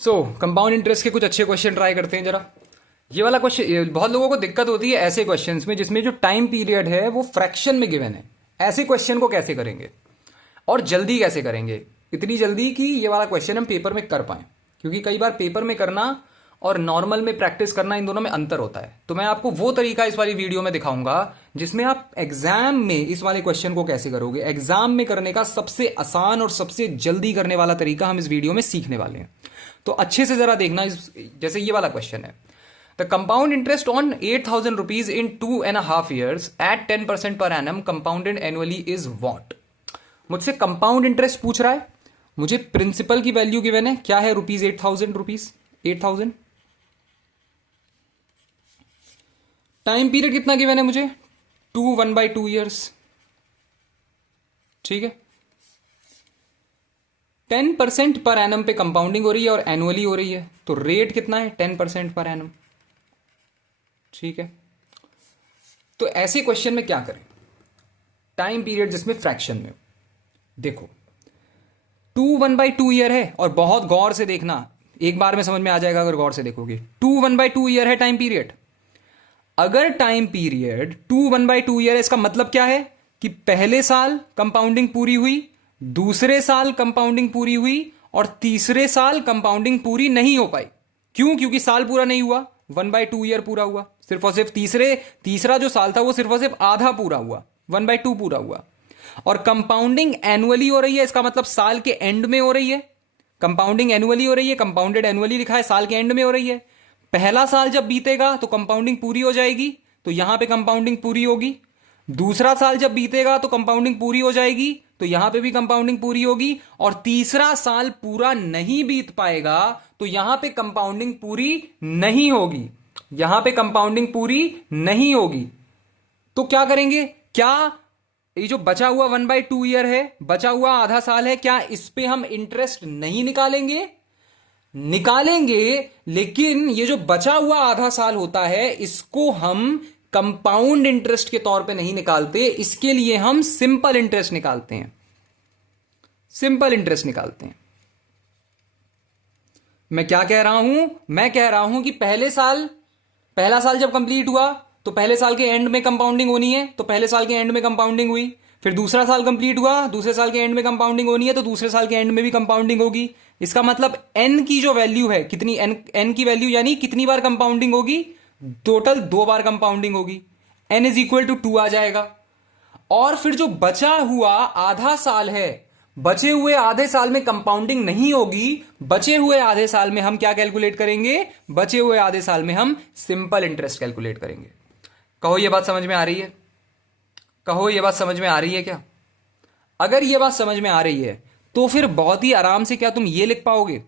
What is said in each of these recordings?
Compound interest के कुछ अच्छे क्वेश्चन ट्राई करते हैं जरा। ये वाला क्वेश्चन बहुत लोगों को दिक्कत होती है ऐसे क्वेश्चंस में जिसमें जो टाइम पीरियड है वो फ्रैक्शन में गिवन है। ऐसे क्वेश्चन को कैसे करेंगे और जल्दी कैसे करेंगे, इतनी जल्दी कि ये वाला क्वेश्चन हम पेपर में कर पाएं, क्योंकि कई बार पेपर में करना और नॉर्मल में प्रैक्टिस करना इन दोनों में अंतर होता है। तो मैं आपको वो तरीका इस वाली वीडियो में दिखाऊंगा जिसमें आप एग्जाम में इस वाले क्वेश्चन को कैसे करोगे। एग्जाम में करने का सबसे आसान और सबसे जल्दी करने वाला तरीका हम इस वीडियो में सीखने वाले हैं। तो अच्छे से जरा देखना। जैसे ये वाला क्वेश्चन है, the compound interest on 8,000 rupees in 2.5 years at 10% per annum compounded annually is what. मुझसे कंपाउंड इंटरेस्ट पूछ रहा है, मुझे प्रिंसिपल की वैल्यू गिवन है, क्या है रुपीज 8,000। टाइम पीरियड कितना गिवन है मुझे 1/2 years। ठीक है, 10% पर एनम पे कंपाउंडिंग हो रही है और एनुअली हो रही है, तो रेट कितना है 10% पर एनम। ठीक है, तो ऐसे क्वेश्चन में क्या करें, टाइम पीरियड जिसमें फ्रैक्शन में हो। देखो 1/2 year है और बहुत गौर से देखना, एक बार में समझ में आ जाएगा अगर गौर से देखोगे। 1/2 year है टाइम पीरियड। अगर टाइम पीरियड 1/2 year है, इसका मतलब क्या है कि पहले साल कंपाउंडिंग पूरी हुई, दूसरे साल कंपाउंडिंग पूरी हुई और तीसरे साल कंपाउंडिंग पूरी नहीं हो पाई। क्यों? क्योंकि साल पूरा नहीं हुआ, 1/2 year पूरा हुआ, सिर्फ और सिर्फ तीसरा जो साल था वो सिर्फ और सिर्फ आधा पूरा हुआ, 1/2 पूरा हुआ। और कंपाउंडिंग एनुअली हो रही है, इसका मतलब साल के एंड में हो रही है। कंपाउंडिंग एनुअली हो रही है, कंपाउंडेड एनुअली लिखा है, साल के एंड में हो रही है। पहला साल जब बीतेगा तो कंपाउंडिंग पूरी हो जाएगी, तो यहां पे कंपाउंडिंग पूरी होगी। दूसरा साल जब बीतेगा तो कंपाउंडिंग पूरी हो जाएगी, तो यहां पे भी कंपाउंडिंग पूरी होगी। और तीसरा साल पूरा नहीं बीत पाएगा तो यहां पे कंपाउंडिंग पूरी नहीं होगी, यहां पे कंपाउंडिंग पूरी नहीं होगी। तो क्या करेंगे, क्या ये जो बचा हुआ 1/2 year है, बचा हुआ आधा साल है, क्या इस पे हम इंटरेस्ट नहीं निकालेंगे? निकालेंगे, लेकिन ये जो बचा हुआ आधा साल होता है इसको हम कंपाउंड इंटरेस्ट के तौर पे नहीं निकालते, इसके लिए हम सिंपल इंटरेस्ट निकालते हैं। सिंपल इंटरेस्ट निकालते हैं। मैं क्या कह रहा हूं, मैं कह रहा हूं कि पहला साल जब कंप्लीट हुआ तो पहले साल के एंड में कंपाउंडिंग होनी है, तो पहले साल के एंड में कंपाउंडिंग हुई। फिर दूसरा साल कंप्लीट हुआ, दूसरे साल के एंड में कंपाउंडिंग होनी है, तो दूसरे साल के एंड में भी कंपाउंडिंग होगी। इसका मतलब एन की जो वैल्यू है, कितनी एन की वैल्यू यानी कितनी बार कंपाउंडिंग होगी, टोटल 2 बार कंपाउंडिंग होगी। एन इज इक्वल टू 2 आ जाएगा। और फिर जो बचा हुआ आधा साल है, बचे हुए आधे साल में कंपाउंडिंग नहीं होगी। बचे हुए आधे साल में हम क्या कैलकुलेट करेंगे, बचे हुए आधे साल में हम सिंपल इंटरेस्ट कैलकुलेट करेंगे। कहो ये बात समझ में आ रही है? कहो ये बात समझ में आ रही है क्या? अगर ये बात समझ में आ रही है तो फिर बहुत ही आराम से क्या तुम ये लिख पाओगे,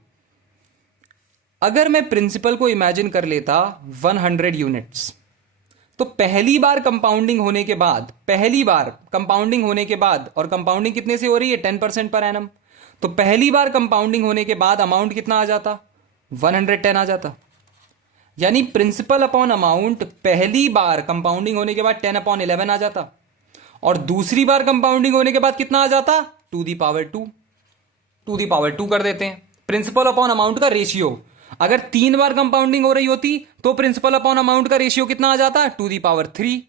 अगर मैं प्रिंसिपल को इमेजिन कर लेता 100 यूनिट्स, तो पहली बार कंपाउंडिंग होने के बाद, पहली बार कंपाउंडिंग होने के बाद, और कंपाउंडिंग कितने से हो रही है 10% पर एनम, तो पहली बार कंपाउंडिंग होने के बाद अमाउंट कितना आ जाता, 110 आ जाता। यानी प्रिंसिपल अपॉन अमाउंट पहली बार कंपाउंडिंग होने के बाद 10/11 आ जाता, और दूसरी बार कंपाउंडिंग होने के बाद कितना आ जाता, 2 कर देते हैं। प्रिंसिपल अपॉन अमाउंट का रेशियो, अगर 3 बार कंपाउंडिंग हो रही होती तो प्रिंसिपल अपॉन अमाउंट का रेशियो कितना आ जाता, 2/3।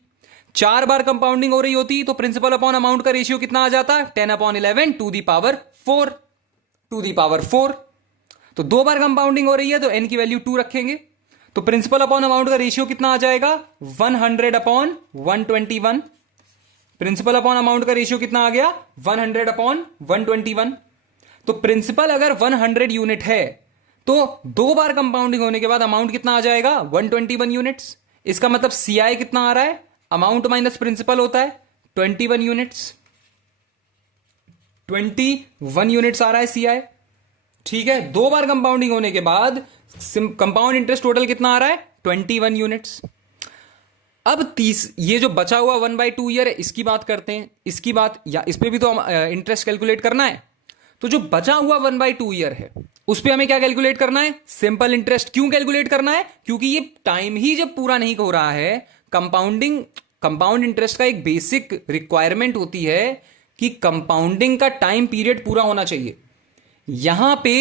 4 बार कंपाउंडिंग हो रही होती तो प्रिंसिपल अपॉन अमाउंट का रेशियो कितना आ जाता, 10/11, 2/4। तो 2 बार कंपाउंडिंग हो रही है तो एन की वैल्यू 2 रखेंगे, तो प्रिंसिपल अपॉन अमाउंट का रेशियो कितना आ जाएगा, 100/121। प्रिंसिपल अपॉन अमाउंट का रेशियो कितना आ गया, 100/121। तो प्रिंसिपल अगर 100 यूनिट है तो 2 बार कंपाउंडिंग होने के बाद अमाउंट कितना आ जाएगा, 121 यूनिट्स। इसका मतलब सीआई कितना आ रहा है, अमाउंट माइनस प्रिंसिपल होता है 21 यूनिट्स। 21 यूनिट्स आ रहा है सीआई। ठीक है, 2 बार कंपाउंडिंग होने के बाद कंपाउंड इंटरेस्ट टोटल कितना आ रहा है, 21 यूनिट्स। अब ये जो बचा हुआ 1/2 year है इसकी बात करते हैं। इसकी बात, या इस पे भी तो इंटरेस्ट कैलकुलेट करना है। तो जो बचा हुआ 1/2 year है उस पे हमें क्या कैलकुलेट करना है, सिंपल इंटरेस्ट। क्यों कैलकुलेट करना है, क्योंकि ये टाइम ही जब पूरा नहीं हो रहा है, कंपाउंड इंटरेस्ट का एक बेसिक रिक्वायरमेंट होती है कि कंपाउंडिंग का टाइम पीरियड पूरा होना चाहिए। यहां पे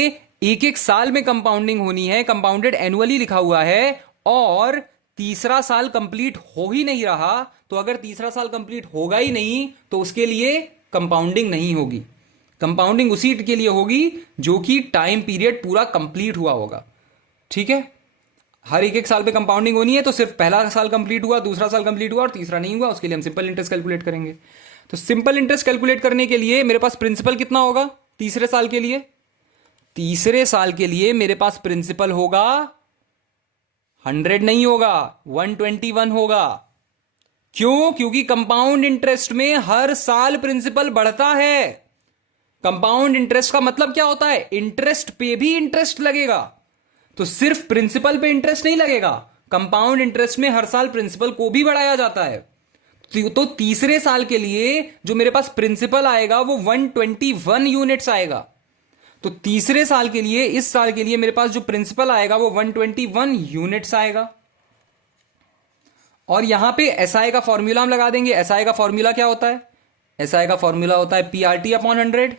एक एक साल में कंपाउंडिंग होनी है, कंपाउंडेड एनुअली लिखा हुआ है, और तीसरा साल कंप्लीट हो ही नहीं रहा, तो अगर तीसरा साल कंप्लीट होगा ही नहीं तो उसके लिए कंपाउंडिंग नहीं होगी। कंपाउंडिंग उसी के लिए होगी जो कि टाइम पीरियड पूरा कंप्लीट हुआ होगा। ठीक है, हर एक एक साल पे कंपाउंडिंग होनी है, तो सिर्फ पहला साल कंप्लीट हुआ, दूसरा साल कंप्लीट हुआ और तीसरा नहीं हुआ, उसके लिए हम सिंपल इंटरेस्ट कैलकुलेट करेंगे। तो सिंपल इंटरेस्ट कैलकुलेट करने के लिए मेरे पास प्रिंसिपल कितना होगा तीसरे साल के लिए? तीसरे साल के लिए मेरे पास प्रिंसिपल होगा 100 नहीं होगा, 121 होगा। क्यों? क्योंकि कंपाउंड इंटरेस्ट में हर साल प्रिंसिपल बढ़ता है। कंपाउंड इंटरेस्ट का मतलब क्या होता है? इंटरेस्ट पे भी इंटरेस्ट लगेगा, तो सिर्फ प्रिंसिपल पे इंटरेस्ट नहीं लगेगा, कंपाउंड इंटरेस्ट में हर साल प्रिंसिपल को भी बढ़ाया जाता है। तो तीसरे साल के लिए जो मेरे पास प्रिंसिपल आएगा वो 121 यूनिट्स आएगा। तो तीसरे साल के लिए, इस साल के लिए मेरे पास जो प्रिंसिपल आएगा वो 121 यूनिट्स आएगा। और यहां पे एसआई का फॉर्मूला हम लगा देंगे। एसआई का फॉर्मूला क्या होता है? एसआई का फॉर्मूला होता है पीआरटी अपॉन 100।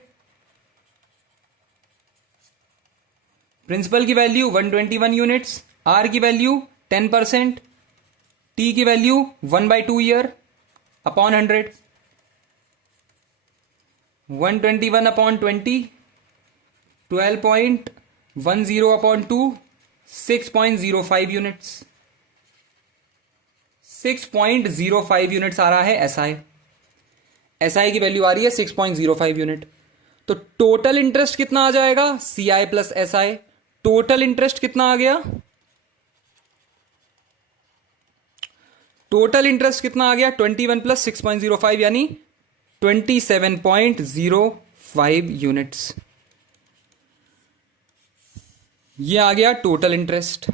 प्रिंसिपल की वैल्यू 121 यूनिट्स, आर की वैल्यू 10%, टी की value 1/2 year upon 100। 121 upon 20, 12.10 upon 2, 6.05 units. 6.05 units आ रहा है एसआई। एसआई की वैल्यू आ रही है 6.05 यूनिट। तो टोटल इंटरेस्ट कितना आ जाएगा? CI plus SI. Total interest कितना आ गया? टोटल इंटरेस्ट कितना आ गया? 21 प्लस 6.05 यानी 27.05 यूनिट्स। ये आ गया टोटल इंटरेस्ट।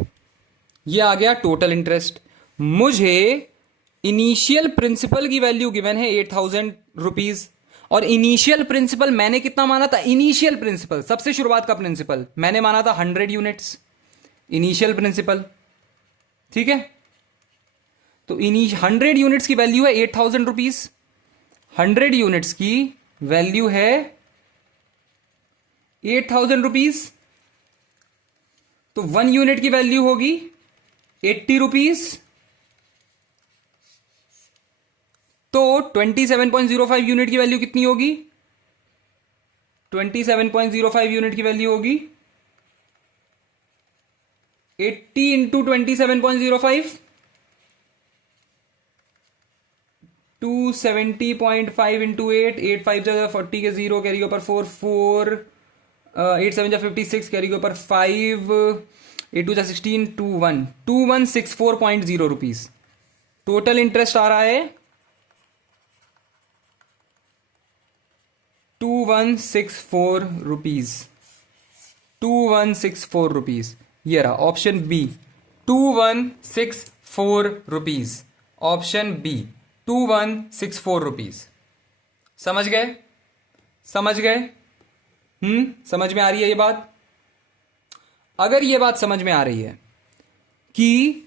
ये आ गया टोटल इंटरेस्ट। मुझे इनिशियल प्रिंसिपल की वैल्यू गिवन है 8,000 रुपीज, और इनिशियल प्रिंसिपल मैंने कितना माना था? इनिशियल प्रिंसिपल, सबसे शुरुआत का प्रिंसिपल मैंने माना था 100 यूनिट्स इनिशियल प्रिंसिपल। ठीक है, तो 100 यूनिट्स की वैल्यू है 8,000 रुपीज। 100 यूनिट्स की वैल्यू है 8,000 रुपीज। तो 1 यूनिट की वैल्यू होगी 80 रुपीज। तो 27.05 यूनिट की वैल्यू कितनी होगी? 27.05 यूनिट की वैल्यू होगी 80 इंटू 27.05, 270.5 इंटू 8, 8 5 40 के 0, कैरी ऊपर 4 4, 8 7 56, कैरी ऊपर 5, 8 2 16, 2164.0 रुपीज। टोटल इंटरेस्ट आ रहा है 2164 रुपीज। 2164 रुपीज, ये रहा option B, 2164 rupees. Option B 2164 rupees. समझ गए? समझ गए? समझ में आ रही है ये बात? अगर ये बात समझ में आ रही है कि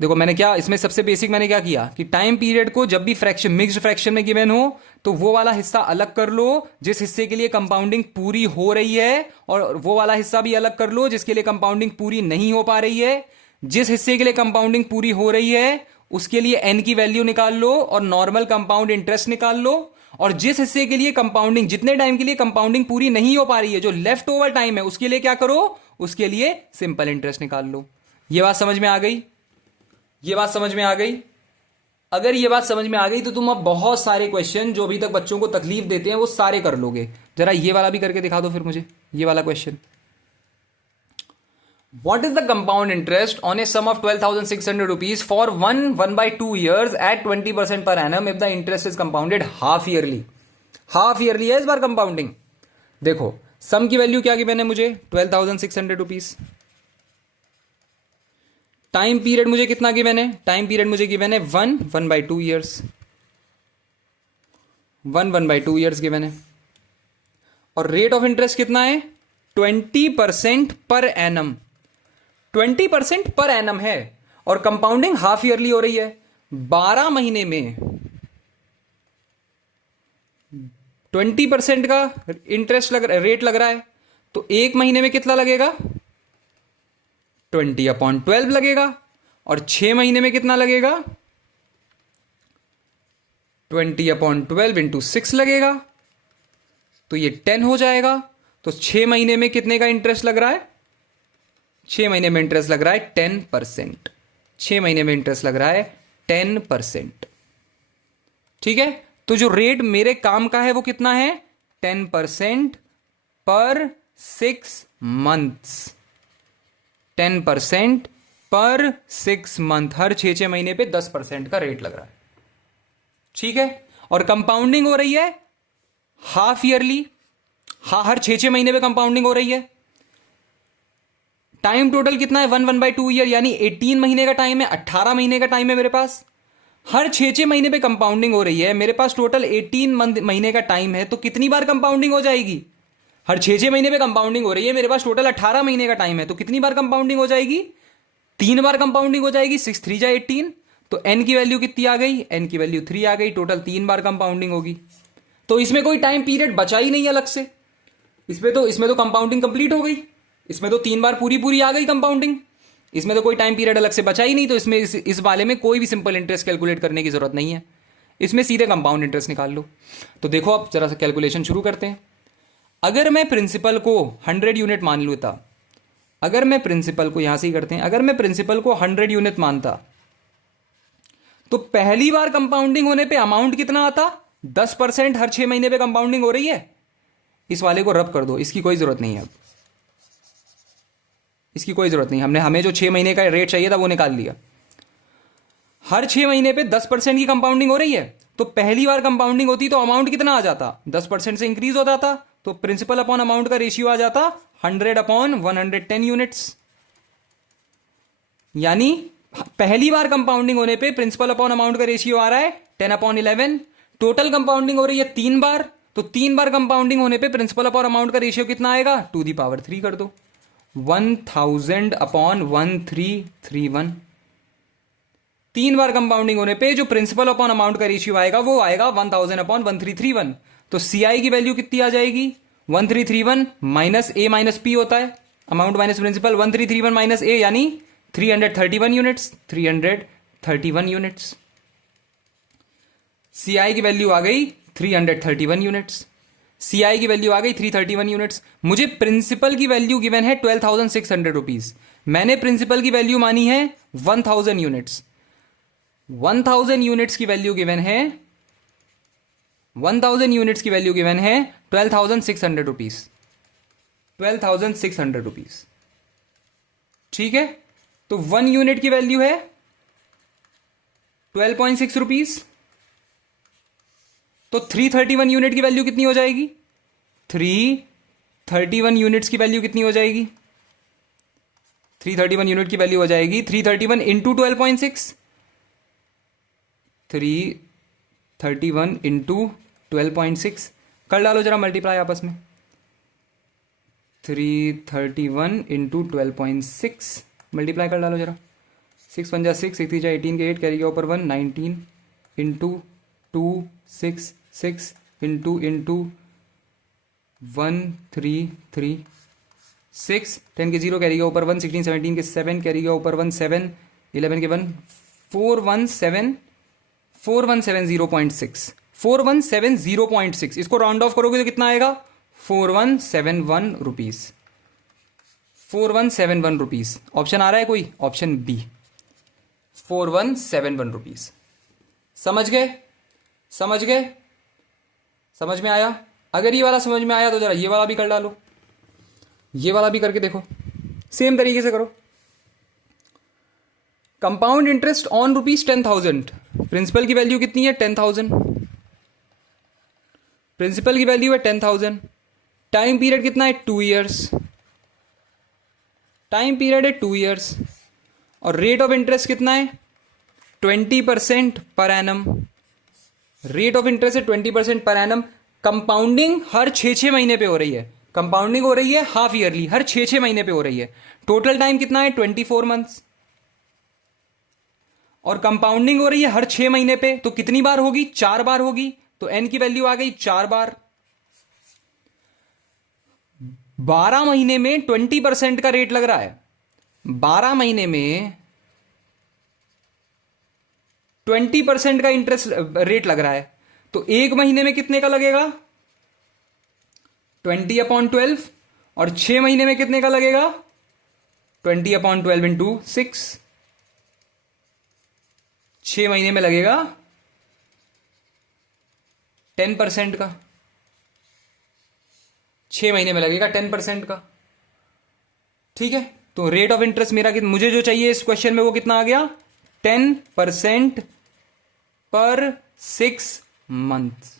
देखो मैंने क्या इसमें सबसे बेसिक मैंने क्या किया कि टाइम पीरियड को जब भी फ्रैक्शन, मिक्स्ड फ्रैक्शन में गिवन हो तो वो वाला हिस्सा अलग कर लो जिस हिस्से के लिए कंपाउंडिंग पूरी हो रही है, और वो वाला हिस्सा भी अलग कर लो जिसके लिए कंपाउंडिंग पूरी नहीं हो पा रही है। जिस हिस्से के लिए कंपाउंडिंग पूरी हो रही है उसके लिए एन की वैल्यू निकाल लो और नॉर्मल कंपाउंड इंटरेस्ट निकाल लो, और जिस हिस्से के लिए कंपाउंडिंग, जितने टाइम के लिए कंपाउंडिंग पूरी नहीं हो पा रही है, जो लेफ्ट ओवर टाइम है, उसके लिए क्या करो? उसके लिए सिंपल इंटरेस्ट निकाल लो। ये बात समझ में आ गई? ये बात समझ में आ गई? अगर ये बात समझ में आ गई तो तुम अब बहुत सारे क्वेश्चन जो अभी तक बच्चों को तकलीफ देते हैं वो सारे कर लोगे। जरा ये वाला भी करके दिखा दो फिर मुझे, ये वाला question. What is the compound interest on a sum of 12,600 rupees for 1/2 years at 20% per annum if the interest is compounded half yearly? Half yearly है इस बार कंपाउंडिंग। देखो सम की वैल्यू क्या गिवन है मुझे? 12,600 रुपीज। टाइम पीरियड मुझे कितना given है? टाइम पीरियड मुझे गिवन है 1/2 ईयर्स। 1/2 ईयर्स गिवन है। और रेट ऑफ इंटरेस्ट कितना है? 20% पर एनम। 20% पर एनम है और कंपाउंडिंग हाफ ईयरली हो रही है। 12 महीने में 20% का इंटरेस्ट रेट लग रहा है, तो एक महीने में कितना लगेगा? 20/12 लगेगा। और 6 महीने में कितना लगेगा? 20/12 इंटू 6 लगेगा। तो ये 10 हो जाएगा। तो 6 महीने में कितने का इंटरेस्ट लग रहा है? 6 महीने में इंटरेस्ट लग रहा है 10%। 6 महीने में इंटरेस्ट लग रहा है 10%। ठीक है, तो जो रेट मेरे काम का है वो कितना है? 10% पर 6 मंथ्स। 10% पर 6 मंथ, हर 6 महीने पे 10% का रेट लग रहा है। ठीक है, और कंपाउंडिंग हो रही है हाफ ईयरली। हर 6 महीने पे कंपाउंडिंग हो रही है। टाइम टोटल कितना है? 1/2 ईयर, यानी 18 महीने का टाइम है, 18 महीने का टाइम है मेरे पास। हर 6 महीने पे कंपाउंडिंग हो रही है, मेरे पास टोटल 18 महीने का टाइम है। तो कितनी बार कंपाउंडिंग हो जाएगी? हर 6 महीने पे कंपाउंडिंग हो रही है, मेरे पास टोटल 18 महीने का टाइम है, तो कितनी बार कंपाउंडिंग हो जाएगी? 3 बार कंपाउंडिंग हो जाएगी। 6 3 जा 18। तो एन की वैल्यू कितनी आ गई? एन की वैल्यू 3 आ गई। टोटल 3 बार कंपाउंडिंग होगी। तो इसमें कोई टाइम पीरियड बचा ही नहीं अलग से। इसमें तो कंपाउंडिंग कंप्लीट हो गई। इसमें तो 3 बार पूरी पूरी आ गई कंपाउंडिंग। इसमें तो कोई टाइम पीरियड अलग से बचा ही नहीं। तो इसमें इस वाले में कोई भी सिंपल इंटरेस्ट कैलकुलेट करने की जरूरत नहीं है। इसमें सीधे कंपाउंड इंटरेस्ट निकाल लो। तो देखो अब जरा सा कैलकुलेशन शुरू करते हैं। अगर मैं प्रिंसिपल को 100 यूनिट मान लेता, अगर मैं प्रिंसिपल को यहां से ही करते हैं, अगर मैं प्रिंसिपल को 100 यूनिट मानता, तो पहली बार कंपाउंडिंग होने पे अमाउंट कितना आता? 10%। हर 6 महीने पे कंपाउंडिंग हो रही है। इस वाले को रब कर दो, इसकी कोई जरूरत नहीं है। अब इसकी कोई जरूरत नहीं, हमें जो 6 महीने का रेट चाहिए था वो निकाल लिया। हर 6 महीने पे 10% की कंपाउंडिंग हो रही है, तो पहली बार कंपाउंडिंग होती तो अमाउंट कितना आ जाता? 10% से इंक्रीज हो जाता। तो प्रिंसिपल अपॉन अमाउंट का रेशियो आ जाता 100/110 यूनिट्स। यानी पहली बार कंपाउंडिंग होने पे प्रिंसिपल अपॉन अमाउंट का रेशियो आ रहा है 10/11। टोटल कंपाउंडिंग हो रही है 3 बार, तो 3 बार कंपाउंडिंग होने पे प्रिंसिपल अपॉन अमाउंट का रेशियो कितना आएगा? 2 की पावर 3 कर दो। 1000/1331। 3 बार कंपाउंडिंग होने पे जो प्रिंसिपल अपॉन अमाउंट का रेशियो आएगा वो आएगा 1000/1331। तो सीआई की वैल्यू कितनी आ जाएगी? 1331 माइनस ए माइनस पी होता है, अमाउंट माइनस प्रिंसिपल। 1331 माइनस ए यानी 331 यूनिट्स। 331 यूनिट्स। सीआई की वैल्यू आ गई 331 यूनिट्स। सीआई की वैल्यू आ गई 331 यूनिट्स। मुझे प्रिंसिपल की वैल्यू गिवन है 12,600 रुपीज। मैंने प्रिंसिपल की वैल्यू मानी है 1000 यूनिट्स। 1000 यूनिट्स की वैल्यू गिवन है, 1000 यूनिट्स की वैल्यू गिवन है 12,600 रुपीज। 12,600 रुपीज। ठीक है, तो 1 यूनिट की वैल्यू है 12.6 रुपीज। तो 331 यूनिट की वैल्यू कितनी हो जाएगी? 331 यूनिट्स की वैल्यू कितनी हो जाएगी? 331 यूनिट की वैल्यू हो जाएगी 331 इंटू 12.6। 331 इंटू 12.6 कर डालो जरा मल्टीप्लाई आपस में। 331 इंटू 12.6 मल्टीप्लाई कर डालो जरा। 6 1 जा 6, 6 3 जा 18 के 8 कैरी के ऊपर 1, 19 इंटू 2 6 6 इंटू 1336, 10 के 0 कैरी के ऊपर 1, 16 17 के 7 कैरी के ऊपर 1, 7 11 के 1, 4170.6। 4170.6 इसको राउंड ऑफ करोगे तो कितना आएगा? 4171 रुपीज। 4171 रुपीज। ऑप्शन आ रहा है कोई? Option B 4171 rupees. समझ गए? समझ गए? समझ में आया? अगर ये वाला समझ में आया तो जरा ये वाला भी कर डालो। ये वाला भी करके देखो, सेम तरीके से करो। Compound interest on ₹10,000। प्रिंसिपल की वैल्यू कितनी है? 10,000। प्रिंसिपल की वैल्यू है 10,000। टाइम पीरियड कितना है? 2 ईयर्स। टाइम पीरियड है 2 ईयर्स। और रेट ऑफ इंटरेस्ट कितना है? 20% पर एनम। रेट ऑफ इंटरेस्ट है 20% पर एनम। कंपाउंडिंग हर 6 महीने पे हो रही है। कंपाउंडिंग हो रही है हाफ ईयरली, हर 6 महीने पे हो रही है। टोटल टाइम कितना है? 24 मंथ्स। और कंपाउंडिंग हो रही है हर 6 महीने पे, तो कितनी बार होगी? 4 बार होगी। तो एन की वैल्यू आ गई 4 बार। 12 महीने में 20% का रेट लग रहा है, 12 महीने में 20% का इंटरेस्ट रेट लग रहा है, तो एक महीने में कितने का लगेगा? 20/12। और 6 महीने में कितने का लगेगा? 20/12 इंटू 6। 6 महीने में लगेगा 10% का, 6 महीने में लगेगा 10% का। ठीक है, तो रेट ऑफ इंटरेस्ट मेरा मुझे जो चाहिए इस क्वेश्चन में वो कितना आ गया? 10% पर 6 मंथ।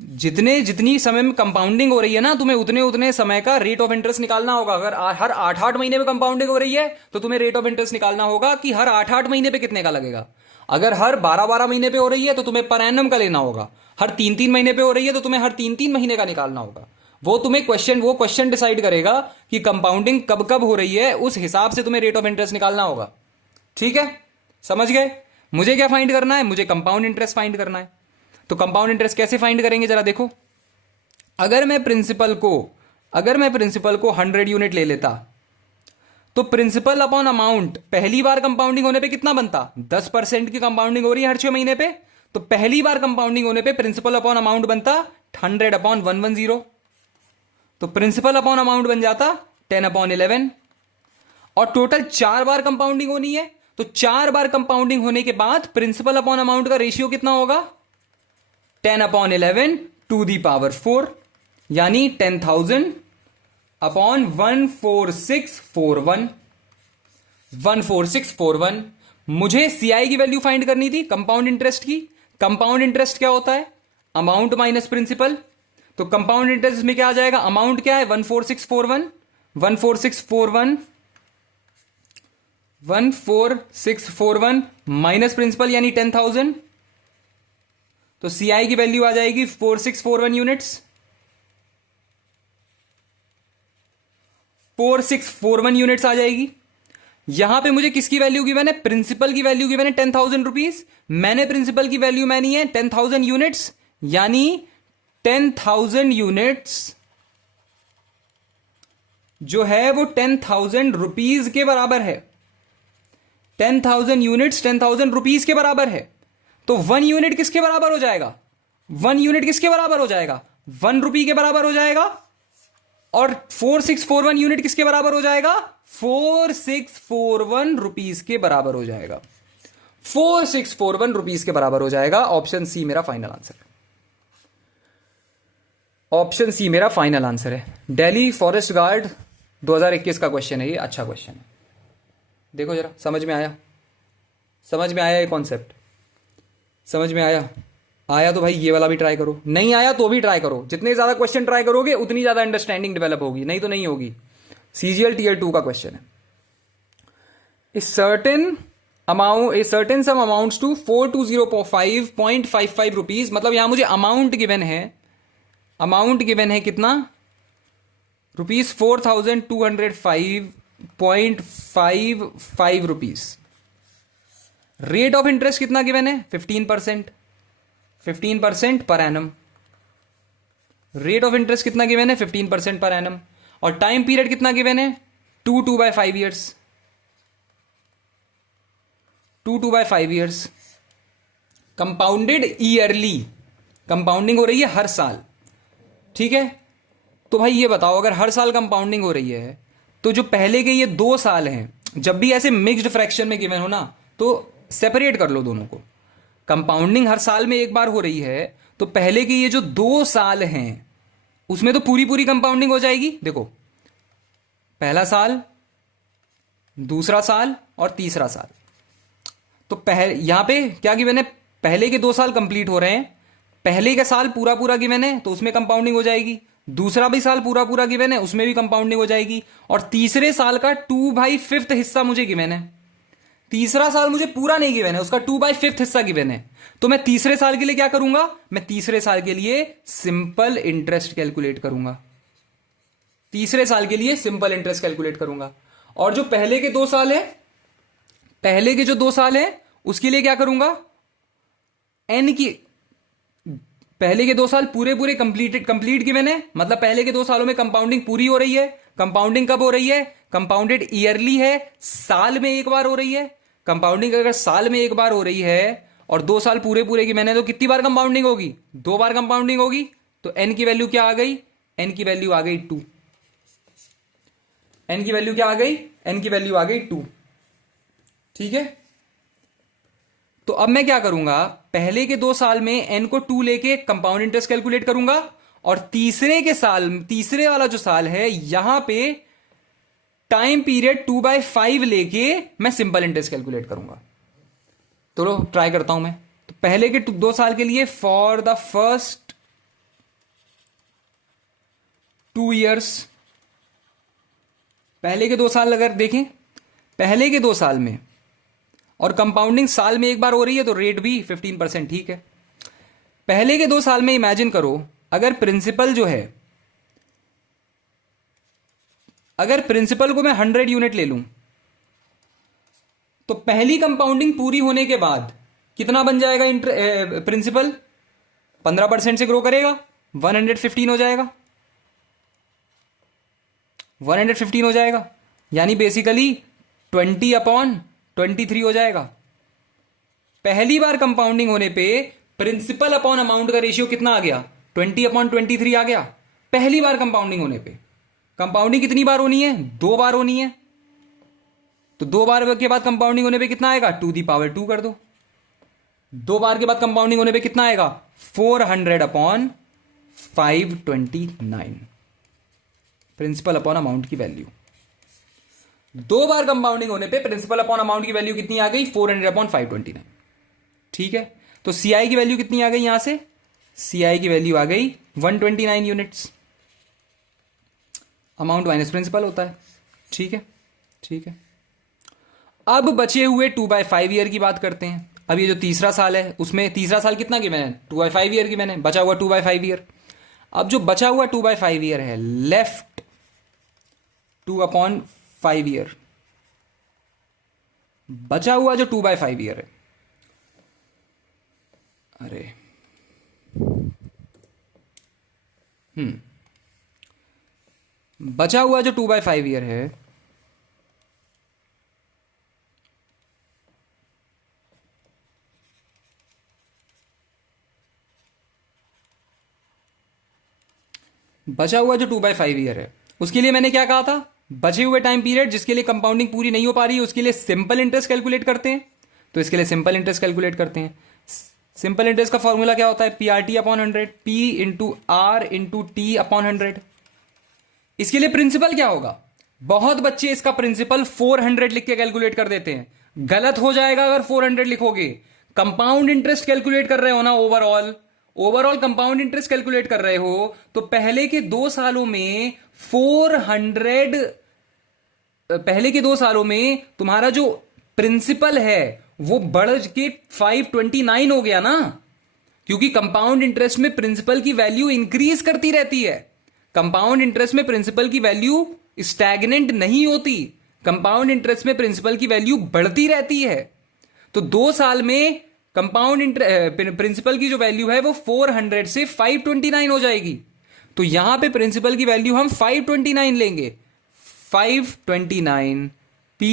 जितनी समय में कंपाउंडिंग हो रही है ना, तुम्हें उतने उतने समय का रेट ऑफ इंटरेस्ट निकालना होगा। अगर हर 8-8 महीने में कंपाउंडिंग हो रही है तो तुम्हें रेट ऑफ इंटरेस्ट निकालना होगा कि हर 8-8 महीने पे कितने का लगेगा। अगर हर 12-12 महीने पे हो रही है तो तुम्हें पर एनम का लेना होगा। हर 3-3 महीने पे हो रही है तो तुम्हें हर 3-3 महीने का निकालना होगा। वो क्वेश्चन डिसाइड करेगा कि कंपाउंडिंग कब कब हो रही है, उस हिसाब से तुम्हें रेट ऑफ इंटरेस्ट निकालना होगा। ठीक है, समझ गए? मुझे क्या फाइंड करना है? मुझे कंपाउंड इंटरेस्ट फाइंड करना है। तो कंपाउंड इंटरेस्ट कैसे फाइंड करेंगे जरा देखो। अगर मैं प्रिंसिपल को 100 यूनिट ले लेता तो प्रिंसिपल अपॉन अमाउंट पहली बार कंपाउंडिंग होने पे कितना बनता? 10% की कंपाउंडिंग हो रही है हर 6 महीने पे, तो पहली बार कंपाउंडिंग होने पे प्रिंसिपल अपॉन अमाउंट बनता 100/110। तो प्रिंसिपल अपॉन अमाउंट बन जाता 10/11। और टोटल 4 बार कंपाउंडिंग होनी है, तो 4 बार कंपाउंडिंग होने के बाद प्रिंसिपल अपॉन अमाउंट का रेशियो कितना होगा? 10/11 टू दी पावर 4, यानी 10,000/14641। 14641। मुझे सीआई की वैल्यू फाइंड करनी थी कंपाउंड इंटरेस्ट की। कंपाउंड इंटरेस्ट क्या होता है? Amount minus principal. तो कंपाउंड इंटरेस्ट में क्या आ जाएगा? अमाउंट क्या है? 14641। 14641 माइनस प्रिंसिपल यानी 10,000। तो सीआई की वैल्यू आ जाएगी 4641 यूनिट्स। 4641 यूनिट्स आ जाएगी। यहां पे मुझे किसकी वैल्यू गिवन है? प्रिंसिपल की वैल्यू गिवन है 10,000 रुपीज। मैंने प्रिंसिपल की वैल्यू मैनी है 10,000 यूनिट्स, यानी 10,000 यूनिट्स जो है वो 10,000 रुपीज के बराबर है। 10,000 यूनिट्स 10,000 रुपीज के बराबर है। तो 1 यूनिट किसके बराबर हो जाएगा? 1 यूनिट किसके बराबर हो जाएगा? 1 रुपी के बराबर हो जाएगा। और 4641 यूनिट किसके बराबर हो जाएगा? 4641 रुपीज के बराबर हो जाएगा। 4641 रुपीज के बराबर हो जाएगा। ऑप्शन सी मेरा फाइनल आंसर है। ऑप्शन सी मेरा फाइनल आंसर है। दिल्ली फॉरेस्ट गार्ड 2021 का क्वेश्चन है ये, अच्छा क्वेश्चन है। देखो जरा, समझ में आया? समझ में आया ये कॉन्सेप्ट? समझ में आया? आया तो भाई ये वाला भी ट्राई करो, नहीं आया तो भी ट्राई करो। जितने ज्यादा क्वेश्चन ट्राई करोगे उतनी ज्यादा अंडरस्टैंडिंग डेवलप होगी, नहीं तो नहीं होगी। सीजीएल टीयर 2 का क्वेश्चन है। A certain sum amounts to 4205.55 rupees. मतलब यहां मुझे अमाउंट गिवन है कितना? Rupees 4205.55 rupees. Rate of interest कितना गिवन है? 15% per annum. Rate of interest कितना गिवन है? 15% पर एनम। और टाइम पीरियड कितना गिवन है? 2/5 years. 2/5 years. Compounded yearly, compounding हो रही है हर साल। ठीक है, तो भाई ये बताओ, अगर हर साल कंपाउंडिंग हो रही है तो जो पहले के ये 2 साल हैं, जब भी ऐसे मिक्स्ड फ्रैक्शन में गिवन हो ना, तो सेपरेट कर लो दोनों को। कंपाउंडिंग हर साल में एक बार हो रही है, तो पहले के ये जो 2 साल हैं उसमें तो पूरी कंपाउंडिंग हो जाएगी। देखो, पहला साल, दूसरा साल और तीसरा साल। तो यहां पे क्या गिवन है? पहले के 2 साल कंप्लीट हो रहे हैं, पहले का साल पूरा गिवन है तो उसमें कंपाउंडिंग हो जाएगी। दूसरा भी साल पूरा गिवन है, उसमें भी कंपाउंडिंग हो जाएगी। और तीसरे साल का 2/5 हिस्सा मुझे गिवन है। तीसरा साल मुझे पूरा नहीं गिवन है, उसका 2/5 हिस्सा गिवन है। तो मैं तीसरे साल के लिए क्या करूंगा? मैं तीसरे साल के लिए सिंपल इंटरेस्ट कैलकुलेट करूंगा। तीसरे साल के लिए सिंपल इंटरेस्ट कैलकुलेट करूंगा। और जो पहले के 2 साल है, पहले के जो 2 साल है उसके लिए क्या करूंगा? पहले के 2 साल पूरे पूरे कंप्लीट गिवन है, मतलब पहले के 2 सालों में कंपाउंडिंग पूरी हो रही है। कंपाउंडिंग कब हो रही है? कंपाउंडेड ईयरली है, साल में एक बार हो रही है। कंपाउंडिंग अगर साल में एक बार हो रही है और 2 साल पूरे पूरे की मैंने, तो कितनी बार कंपाउंडिंग होगी? 2 बार कंपाउंडिंग होगी। तो एन की वैल्यू क्या आ गई? एन की वैल्यू आ गई 2। एन की वैल्यू क्या आ गई? एन की वैल्यू आ गई 2। ठीक है, तो अब मैं क्या करूंगा, पहले के 2 साल में एन को 2 लेके कंपाउंड इंटरेस्ट कैलकुलेट करूंगा, और तीसरे वाला जो साल है यहां पे टाइम पीरियड 2/5 लेके मैं सिंपल इंटरेस्ट कैलकुलेट करूंगा। तो ट्राई करता हूं मैं। तो पहले के 2 साल के लिए फॉर द फर्स्ट 2 ईयर्स, पहले के 2 साल अगर देखें, पहले के 2 साल में, और कंपाउंडिंग साल में एक बार हो रही है तो रेट भी 15%, ठीक है। पहले के 2 साल में इमेजिन करो, अगर प्रिंसिपल जो है, अगर प्रिंसिपल को मैं 100 यूनिट ले लूं, तो पहली कंपाउंडिंग पूरी होने के बाद कितना बन जाएगा प्रिंसिपल? 15% से ग्रो करेगा, 115 हो जाएगा। 115 हो जाएगा, यानी बेसिकली 20/23 हो जाएगा। पहली बार कंपाउंडिंग होने पे प्रिंसिपल अपॉन अमाउंट का रेशियो कितना आ गया? 20/23 आ गया। पहली बार कंपाउंडिंग होने पे। कंपाउंडिंग कितनी बार होनी है? 2 बार होनी है। तो 2 बार के बाद कंपाउंडिंग होने पे कितना आएगा? 2 कर दो। 2 बार के बाद कंपाउंडिंग होने पे कितना आएगा? 400/529 प्रिंसिपल अपॉन अमाउंट की वैल्यू। 2 बार कंपाउंडिंग होने पे प्रिंसिपल अपॉन अमाउंट की वैल्यू कितनी आ गई? 400/529। ठीक है, तो सीआई की वैल्यू कितनी आ गई यहां से? सीआई की वैल्यू आ गई 129 यूनिट्स। अमाउंट माइनस प्रिंसिपल होता है। ठीक है, ठीक है। अब बचे हुए 2/5 ईयर की बात करते हैं। अब ये जो तीसरा साल है, उसमें तीसरा साल कितना की मैंने? 2/5 ईयर की मैंने, बचा हुआ 2/5 ईयर। अब जो बचा हुआ 2/5 ईयर है, लेफ्ट 2/5 ईयर, बचा हुआ जो 2/5 ईयर है, अरे बचा हुआ जो 2/5 ईयर है, बचा हुआ जो 2/5 ईयर है, उसके लिए मैंने क्या कहा था? बचे हुए टाइम पीरियड जिसके लिए कंपाउंडिंग पूरी नहीं हो पा रही है, उसके लिए सिंपल इंटरेस्ट कैलकुलेट करते हैं। तो इसके लिए सिंपल इंटरेस्ट कैलकुलेट करते हैं। सिंपल इंटरेस्ट का फॉर्मूला क्या होता है? PRT/100, P/R/T/100। इसके लिए प्रिंसिपल क्या होगा? बहुत बच्चे इसका प्रिंसिपल 400 लिख के कैलकुलेट कर देते हैं। गलत हो जाएगा अगर 400 लिखोगे। कंपाउंड इंटरेस्ट कैलकुलेट कर रहे हो ना, ओवरऑल कंपाउंड इंटरेस्ट कैलकुलेट कर रहे हो, तो पहले के 2 सालों में 400, पहले के 2 सालों में तुम्हारा जो प्रिंसिपल है वो बढ़ के 529 हो गया ना, क्योंकि कंपाउंड इंटरेस्ट में प्रिंसिपल की वैल्यू इंक्रीज करती रहती है। कंपाउंड इंटरेस्ट में प्रिंसिपल की वैल्यू स्टैग्नेंट नहीं होती, कंपाउंड इंटरेस्ट में प्रिंसिपल की वैल्यू बढ़ती रहती है। तो 2 साल में कंपाउंड प्रिंसिपल की जो वैल्यू है वो 400 से 529 हो जाएगी। तो यहां पे प्रिंसिपल की वैल्यू हम 529 लेंगे। 529 P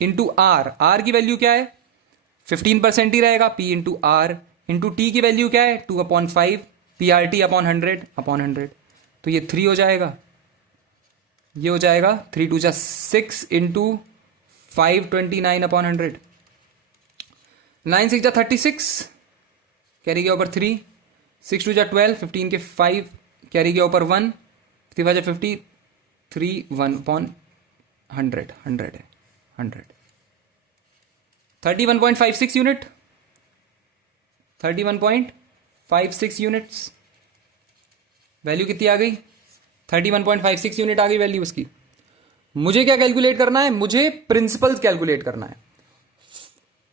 इंटू आर, आर की वैल्यू क्या है? 15% ही रहेगा। P into R into T की वैल्यू क्या है? 2/5 PRT/100। तो ये 3 हो जाएगा, ये हो जाएगा 3 2 जा 6 इंटू 529/100। 9 6 जा 36, कैरी गया ऊपर 3, 6 2 जा 12, 15 के 5, कैरी गया ऊपर 1, 3 5 जा 50, 3 1/100, 100 है, 100। 31.56 यूनिट, 31.56 यूनिट्स। वैल्यू कितनी आ गई? 31.56 यूनिट आ गई वैल्यू उसकी। मुझे क्या कैलकुलेट करना है? मुझे प्रिंसिपल्स कैलकुलेट करना है।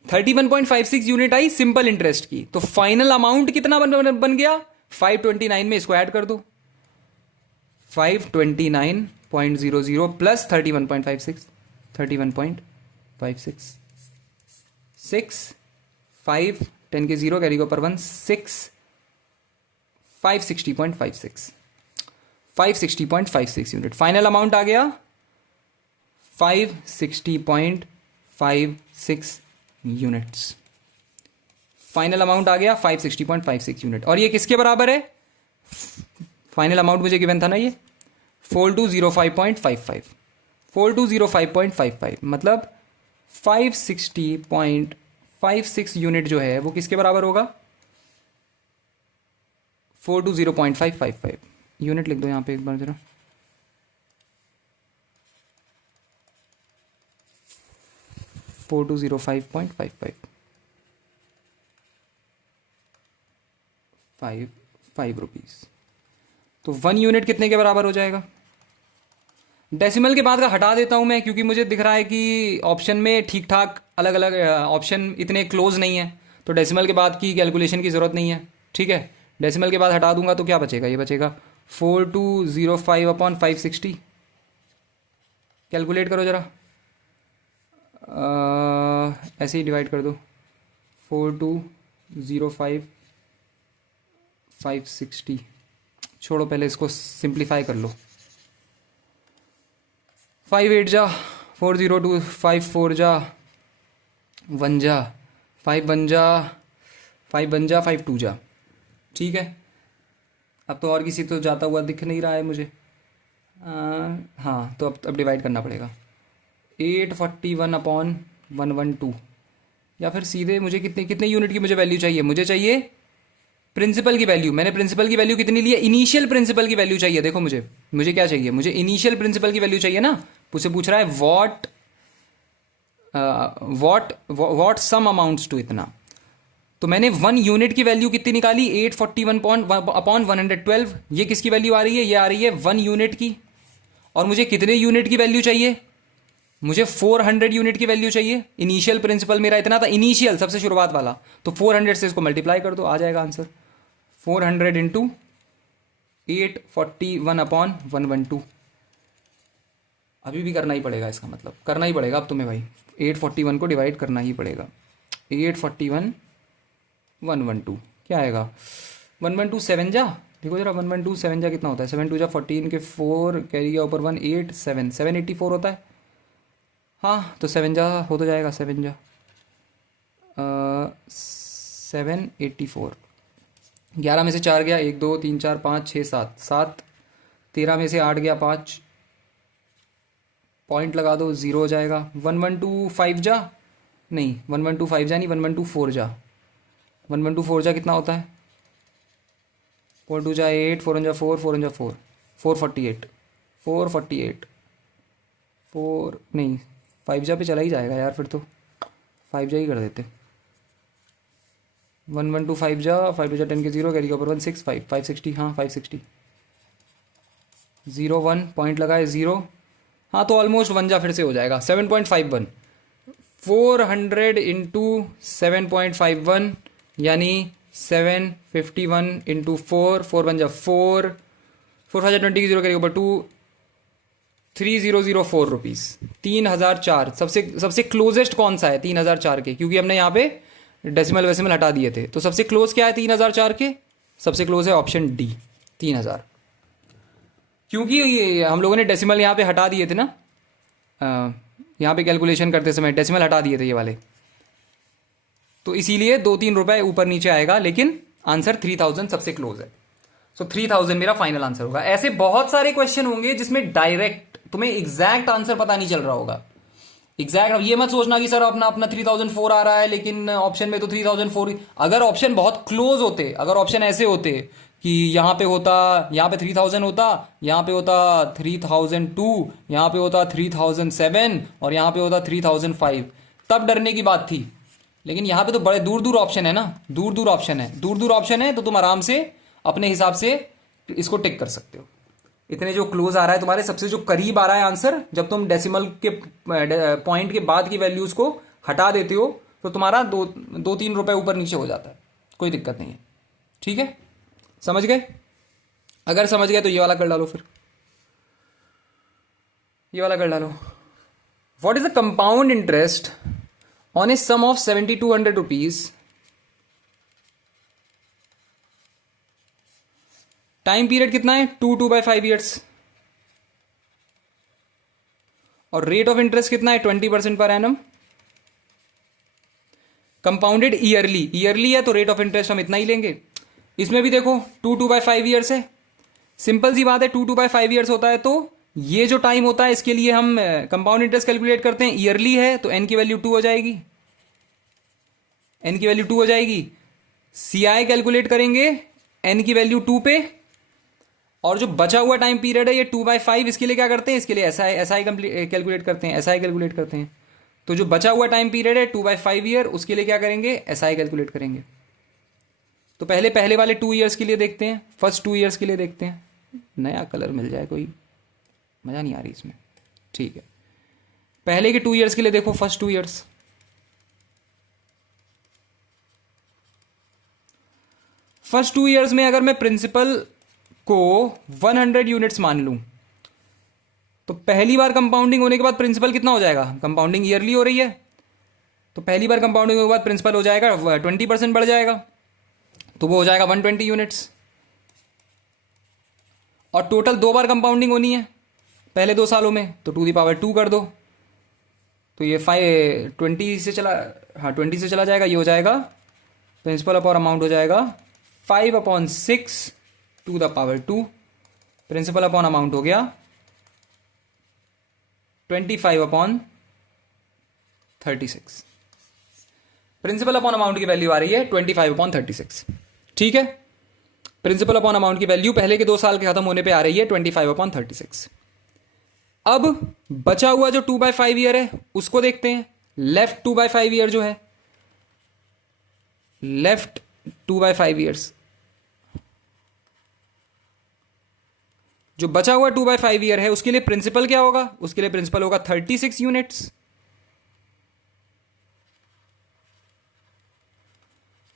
31.56 यूनिट आई सिंपल इंटरेस्ट की, तो फाइनल अमाउंट कितना बन गया? 529 में इसको ऐड कर दो, 529.00 प्लस 31.56, 31.56, 6 5 10 के 0 कैरी के ऊपर 1, 6 560.56 560.56 यूनिट। फाइनल अमाउंट आ गया 560.56 यूनिट्स। फाइनल अमाउंट आ गया 560.56 यूनिट। और ये किसके बराबर है? फाइनल अमाउंट मुझे गिवन था ना, ये 4205.55 4205.55 मतलब 560.56 यूनिट जो है वो किसके बराबर होगा? 420.555 यूनिट लिख दो यहां पे एक बार जरा। 4205.55 5 रुपीज। तो 1 यूनिट कितने के बराबर हो जाएगा? डेसिमल के बाद का हटा देता हूं मैं, क्योंकि मुझे दिख रहा है कि ऑप्शन में ठीक ठाक अलग अलग ऑप्शन इतने क्लोज नहीं है, तो डेसिमल के बाद की कैलकुलेशन की ज़रूरत नहीं है। ठीक है, डेसिमल के बाद हटा दूंगा तो क्या बचेगा? ये बचेगा 4205/560। कैलकुलेट करो ज़रा, ऐसे ही डिवाइड कर दो। 4205/560। छोड़ो, पहले इसको सिंप्लीफाई कर लो। 5 8 जा 402, 5 4 जा 1 जा 5 1 जा 5 1 जा 5 2 जा। ठीक है, अब तो और किसी तो जाता हुआ दिख नहीं रहा है मुझे। हाँ, तो अब डिवाइड करना पड़ेगा। 841/112, या फिर सीधे मुझे कितने कितने यूनिट की मुझे वैल्यू चाहिए? मुझे चाहिए प्रिंसिपल की वैल्यू। मैंने प्रिंसिपल की वैल्यू कितनी ली है? इनिशियल प्रिंसिपल की वैल्यू चाहिए। देखो मुझे क्या चाहिए? मुझे इनिशियल प्रिंसिपल की वैल्यू चाहिए ना। मुझसे पूछ रहा है व्हाट सम अमाउंट्स टू इतना। तो मैंने 1 यूनिट की वैल्यू कितनी निकाली? 841/112। ये किसकी वैल्यू आ रही है? ये आ रही है 1 यूनिट की। और मुझे कितने यूनिट की वैल्यू चाहिए? मुझे 400 यूनिट की वैल्यू चाहिए। इनिशियल प्रिंसिपल मेरा इतना था, इनिशियल सबसे शुरुआत वाला, तो 400 से इसको मल्टीप्लाई कर दो, आ जाएगा आंसर 400 इंटू 841/112। अभी भी करना ही पड़ेगा, इसका मतलब करना ही पड़ेगा अब तुम्हें भाई। 841 को डिवाइड करना ही पड़ेगा। 841/112 क्या आएगा? 112 7 जा, देखो जरा 112 7 जा कितना होता है? 7 2 जा 14 के 4 कैरी गया ऊपर 1 8 7 784 होता है। हाँ, तो 7 जा हो तो जाएगा। 7 जा 784। 11 में से 4 गया, 1 2 3 4 5 6 7 7। 13 में से 8 गया 5, पॉइंट लगा दो, 0 हो जाएगा। 1125 जा, नहीं 1125 जा नहीं, 1124 जा। 1124 जा कितना होता है? 4 2 जा 8, 4 1 जा 4, 4 1 जा 4, 448 448 4 नहीं 5 जा पे चला ही जाएगा यार, फिर तो 5 जा ही कर देते। 1125 जा 5 जा 10 के 0 कैरी के ऊपर 165 560। हाँ 560 0 1 पॉइंट लगाए 0। हाँ, तो ऑलमोस्ट 1 जा फिर से हो जाएगा 7.51। 400 इंटू 7.51 यानी 751 इंटू 4 4 1 जा 4 4 5 20 की 0 कैरी के ऊपर 2 3004 रुपीज़। 3004 सबसे क्लोजेस्ट कौन सा है 3004 के? क्योंकि हमने यहाँ पे डेसिमल वेसिमल हटा दिए थे, तो सबसे क्लोज क्या है 3004 के? सबसे क्लोज है ऑप्शन डी 3000। क्योंकि ये हम लोगों ने डेसिमल यहाँ पे हटा दिए थे ना, यहाँ पे कैलकुलेशन करते समय डेसिमल हटा दिए थे ये वाले, तो इसीलिए 2-3 रुपए ऊपर नीचे आएगा, लेकिन आंसर 3000 सबसे क्लोज है। सो 3000 मेरा फाइनल आंसर होगा। ऐसे बहुत सारे क्वेश्चन होंगे जिसमें डायरेक्ट तुम्हें एग्जैक्ट आंसर पता नहीं चल रहा होगा। एग्जैक्ट, अब ये मत सोचना कि सर अपना 3004 आ रहा है लेकिन ऑप्शन में तो 3004। अगर ऑप्शन बहुत क्लोज होते, अगर ऑप्शन ऐसे होते कि यहाँ पे होता, यहाँ पे 3000 होता, यहाँ पे होता 3002, यहाँ पे होता 3007 और यहाँ पे होता 3005, तब डरने की बात थी। लेकिन यहाँ पे तो बड़े दूर दूर ऑप्शन है ना, दूर दूर ऑप्शन है, दूर दूर ऑप्शन है, तो तुम आराम से अपने हिसाब से इसको टिक कर सकते हो। इतने जो क्लोज आ रहा है तुम्हारे, सबसे जो करीब आ रहा है आंसर, जब तुम डेसिमल के पॉइंट के बाद की वैल्यूज को हटा देते हो तो तुम्हारा 2-3 रुपए ऊपर नीचे हो जाता है, कोई दिक्कत नहीं है। ठीक है, समझ गए? अगर समझ गए तो ये वाला कर डालो, फिर ये वाला कर डालो। What is the compound interest on a sum of 7200 rupees time period कितना है 2/5 ईयर्स, और रेट ऑफ इंटरेस्ट कितना है 20% पर एनम। कंपाउंडेड ईयरली, ईयरली है तो रेट ऑफ इंटरेस्ट हम इतना ही लेंगे। इसमें भी देखो 2/5 ईयर्स है, सिंपल सी बात है, 2/5 ईयर्स होता है तो ये जो टाइम होता है इसके लिए हम कंपाउंड इंटरेस्ट कैलकुलेट करते हैं, ईयरली है तो एन की वैल्यू 2 हो जाएगी, एन की वैल्यू 2 हो जाएगी। सी आई कैलकुलेट करेंगे एन की वैल्यू 2 पे, और जो बचा हुआ टाइम पीरियड है ये 2/5, इसके लिए क्या करते हैं, इसके लिए एस आई कैलकुलेट करते हैं, एस आई कैलकुलेट करते हैं। तो जो बचा हुआ टाइम पीरियड है 2/5 ईयर, उसके लिए क्या करेंगे, एस आई कैलकुलेट करेंगे। तो पहले वाले 2 ईयर्स के लिए देखते हैं, फर्स्ट 2 ईयर्स के लिए देखते हैं। नया कलर मिल जाए कोई, मज़ा नहीं आ रही इसमें, ठीक है। पहले के 2 ईयर्स के लिए देखो, फर्स्ट 2 ईयर्स। फर्स्ट 2 ईयर्स में अगर मैं प्रिंसिपल को 100 यूनिट्स मान लूं, तो पहली बार कंपाउंडिंग होने के बाद प्रिंसिपल कितना हो जाएगा, कंपाउंडिंग ईयरली हो रही है तो पहली बार कंपाउंडिंग होने के बाद प्रिंसिपल हो जाएगा 20% बढ़ जाएगा, तो वो हो जाएगा 120 यूनिट्स। और टोटल 2 बार कंपाउंडिंग होनी है पहले 2 सालों में, तो 2 कर दो, तो ये 20 से चला, हाँ 20 से चला जाएगा, ये हो जाएगा प्रिंसिपल अपॉन अमाउंट हो जाएगा 5/6 2 प्रिंसिपल अपॉन अमाउंट हो गया 25/36। प्रिंसिपल अपॉन अमाउंट की वैल्यू आ रही है 25/36, ठीक है। प्रिंसिपल अपॉन अमाउंट की वैल्यू पहले के 2 साल के खत्म होने पे आ रही है 25/36। अब बचा हुआ जो 2/5 ईयर है उसको देखते हैं। लेफ्ट 2/5 ईयर जो है, लेफ्ट 2/5 ईयर्स, जो बचा हुआ 2/5 ईयर है उसके लिए प्रिंसिपल क्या होगा, उसके लिए प्रिंसिपल होगा 36 यूनिट्स।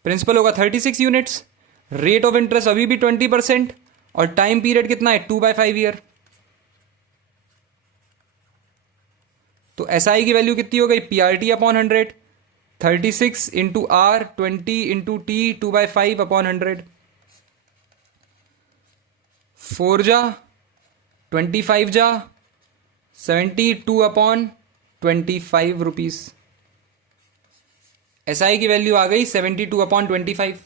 प्रिंसिपल होगा 36 यूनिट्स, रेट ऑफ इंटरेस्ट अभी भी 20%, और टाइम पीरियड कितना है 2/5 ईयर। तो एस आई की वैल्यू कितनी हो गई, PRT upon 100, 36 into R, 20 into T, 2/5/100, 4 जा 25 जा 72/25 रुपीज। एस आई की वैल्यू आ गई 72/25।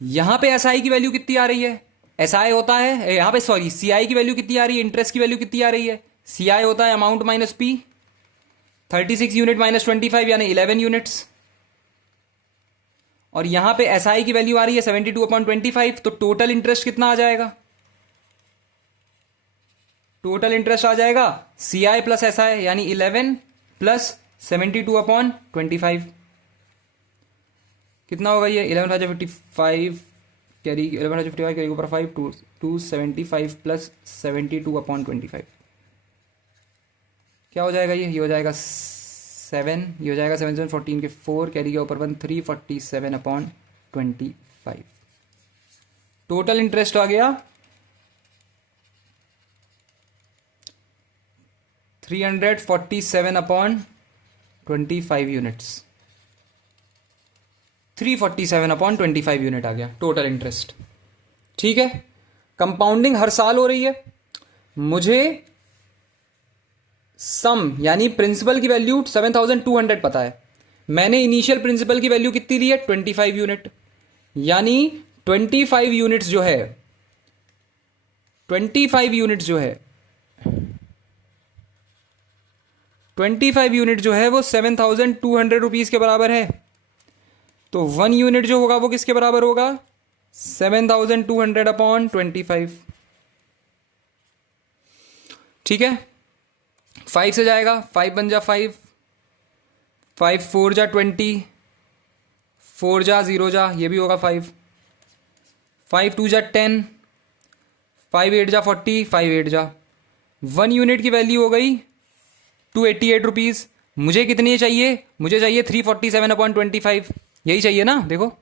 यहां पे एस आई की वैल्यू कितनी आ रही है, एस आई होता है यहां पे, सॉरी सी आई की वैल्यू कितनी आ रही है, इंटरेस्ट की वैल्यू कितनी आ रही है, सी आई होता है amount minus P, 36 unit minus 25 यानी 11 यूनिट्स। और यहां पे एस आई की वैल्यू आ रही है 72/25, तो टोटल इंटरेस्ट कितना आ जाएगा, टोटल इंटरेस्ट आ जाएगा सी आई प्लस एस आई यानी 11 प्लस 72/25, कितना होगा ये 11,55 कैरी, 11,55 कैरी ऊपर 5 275 प्लस 72/25, क्या हो जाएगा, ये हो जाएगा 7, ये हो जाएगा 7 7 14 के 4 कैरी के ऊपर 1 347/25। टोटल इंटरेस्ट आ गया 347/25 यूनिट्स, 347/25 यूनिट आ गया टोटल इंटरेस्ट, ठीक है। कंपाउंडिंग हर साल हो रही है, मुझे सम यानी प्रिंसिपल की वैल्यू 7200 पता है, मैंने इनिशियल प्रिंसिपल की वैल्यू कितनी ली है 25 यूनिट, यानी 25 यूनिट्स जो है, 25 यूनिट जो है 25 यूनिट जो है वो 7200 रुपीज के बराबर है। तो 1 यूनिट जो होगा वो किसके बराबर होगा, 7200/25, ठीक है। 5 से जाएगा, 5 बन जा 5, 5 4 जा 20, 4 जा 0 जा, ये भी होगा 5, 5 2 जा 10, 5 8 जा 40, 5 8 जा, 1 यूनिट की वैल्यू हो गई 288 रुपीज। मुझे कितनी चाहिए, मुझे चाहिए 347/25, यही चाहिए ना, देखो